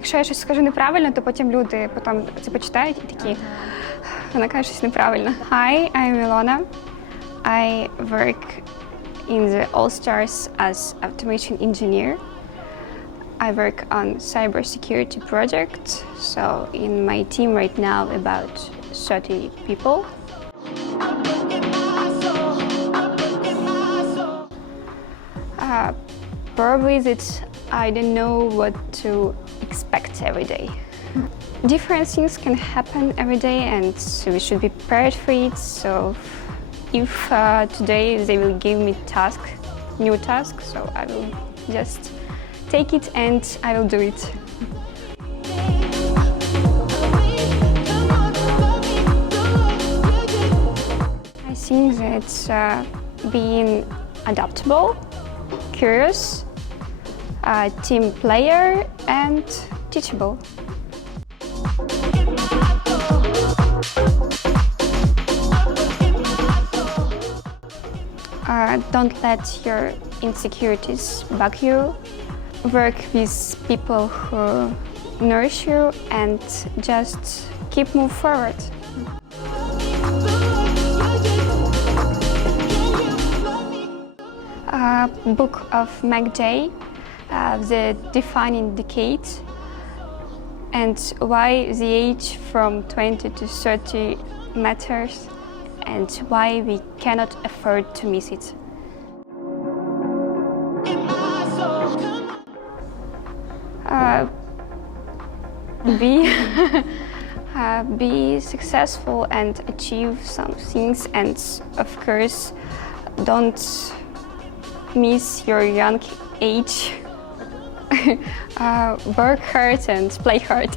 якщо я щось скажу неправильно, то потім люди це почитають і такі, вона каже щось неправильно. Hi, I'm Ilona. I work in the ALLSTARS as automation engineer. I work on cybersecurity project. So in my team right now about 30 people. Probably that I don't know what to expect every day. Different things can happen every day and we should be prepared for it. So if today they will give me new task, so I will just take it and I will do it. I think that being adoptable, curious, team player and teachable. Don't let your insecurities bug you. Work with people who nourish you and just keep moving forward. Book of Meg Jay, The Defining Decade, and why the age from 20 to 30 matters and why we cannot afford to miss it. Be successful and achieve some things, and of course don't miss your young age. Work hard and play hard.